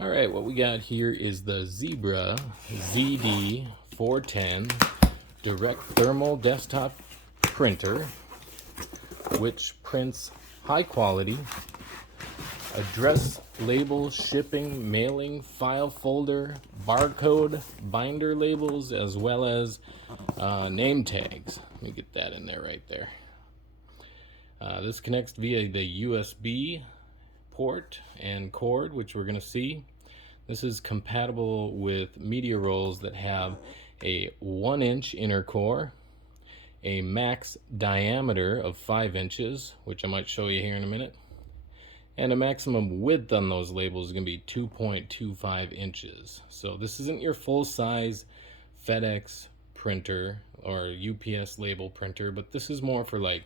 All right, what we got here is the Zebra ZD410 direct thermal desktop printer, which prints high quality address, label, shipping, mailing, file folder, barcode, binder labels, as well as name tags. Let me get that in there right there. This connects via the USB port and cord, which we're going to see. This is compatible with media rolls that have a 1-inch inner core, a max diameter of 5 inches, which I might show you here in a minute, and a maximum width on those labels is going to be 2.25 inches. So this isn't your full-size FedEx printer or UPS label printer, but this is more for like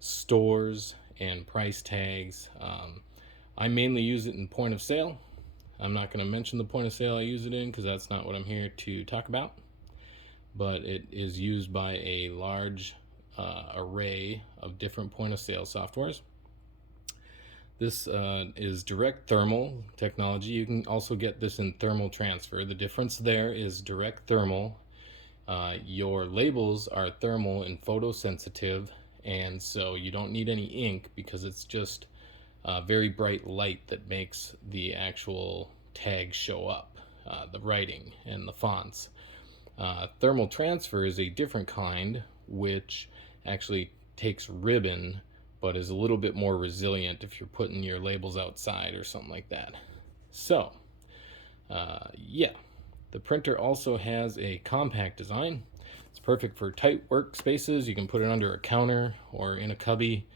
stores and price tags. I mainly use it in point of sale. I'm not going to mention the point of sale I use it in because that's not what I'm here to talk about, but it is used by a large array of different point of sale softwares. This is direct thermal technology. You can also get this in thermal transfer. The difference there is direct thermal. Your labels are thermal and photosensitive, and so you don't need any ink because it's just very bright light that makes the actual tag show up, the writing and the fonts. Thermal transfer is a different kind, which actually takes ribbon but is a little bit more resilient if you're putting your labels outside or something like that. So yeah, the printer also has a compact design. It's perfect for tight workspaces. You can put it under a counter or in a cubby.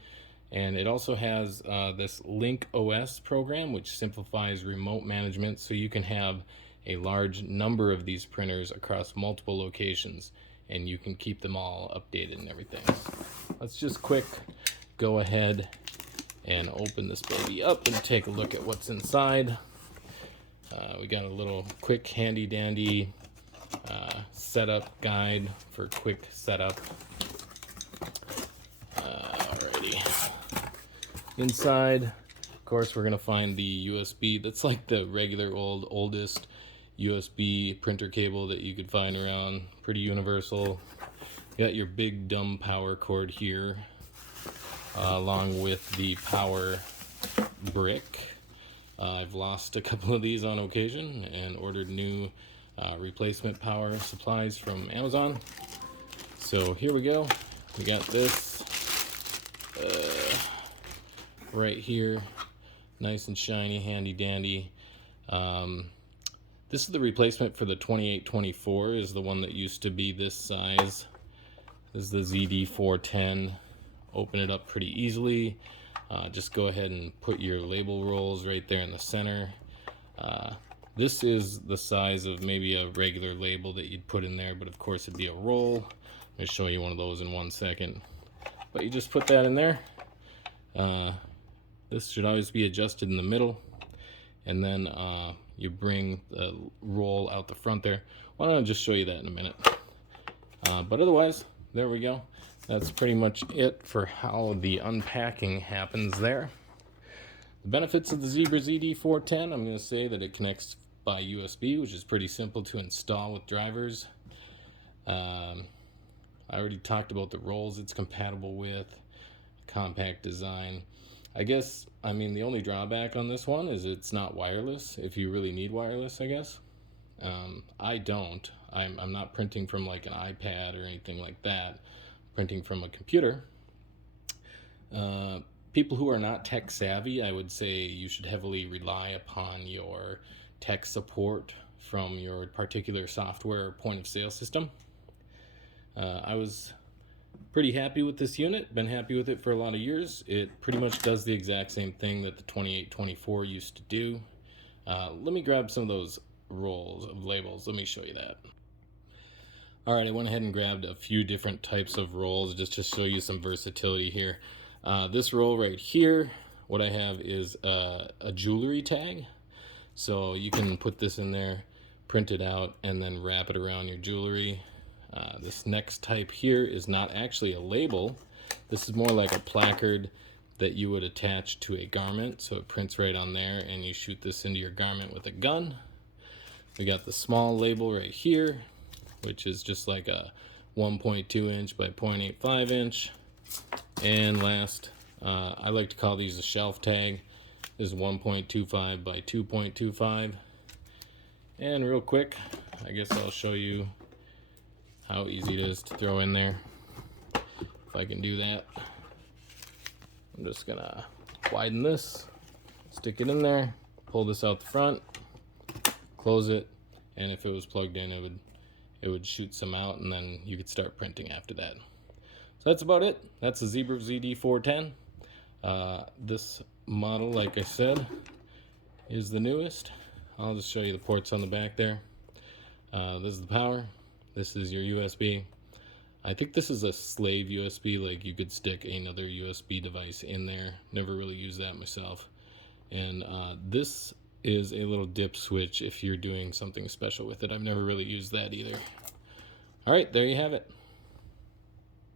And it also has this Link OS program, which simplifies remote management, so you can have a large number of these printers across multiple locations, and you can keep them all updated and everything. Let's just quick go ahead and open this baby up and take a look at what's inside. We got a little quick handy dandy setup guide for quick setup. Inside, of course, we're going to find the USB. That's like the regular oldest USB printer cable that you could find around. Pretty universal. You got your big dumb power cord here, along with the power brick. I've lost a couple of these on occasion and ordered new replacement power supplies from Amazon. So here we go. We got this right here, nice and shiny, handy dandy. This is the replacement for the 2824, is the one that used to be this size. This is the ZD410. Open it up pretty easily. Just go ahead and put your label rolls right there in the center. This is the size of maybe a regular label that you'd put in there, but of course it'd be a roll. I'm going to show you one of those in 1 second. But you just put that in there. This should always be adjusted in the middle, and then you bring the roll out the front there. Why don't I just show you that in a minute? But otherwise, there we go. That's pretty much it for how the unpacking happens there. The benefits of the Zebra ZD410, I'm going to say that it connects by USB, which is pretty simple to install with drivers. I already talked about the rolls it's compatible with, compact design. I guess, I mean, the only drawback on this one is it's not wireless, if you really need wireless, I guess. I don't. I'm not printing from like an iPad or anything like that. I'm printing from a computer. People who are not tech savvy, I would say you should heavily rely upon your tech support from your particular software or point of sale system. I was pretty happy with this unit, been happy with it for a lot of years. It pretty much does the exact same thing that the 2824 used to do. Let me grab some of those rolls of labels. Let me show you that. Alright, I went ahead and grabbed a few different types of rolls just to show you some versatility here. This roll right here, what I have is a jewelry tag. So you can put this in there, print it out, and then wrap it around your jewelry. This next type here is not actually a label. This is more like a placard. that you would attach to a garment, so it prints right on there, and you shoot this into your garment with a gun. We got the small label right here, which is just like a 1.2 inch by 0.85 inch. And last, I like to call these a shelf tag. This is 1.25 by 2.25. And real quick, I guess I'll show you how easy it is to throw in there. If I can do that. I'm just gonna widen this, stick it in there, pull this out the front, close it, and if it was plugged in, it would shoot some out, and then you could start printing after that. So that's about it. That's the Zebra ZD410. This model, like I said, is the newest. I'll just show you the ports on the back there. This is the power. This is your USB. I think this is a slave USB, like you could stick another USB device in there. Never really used that myself. And this is a little dip switch if you're doing something special with it. I've never really used that either. All right, there you have it.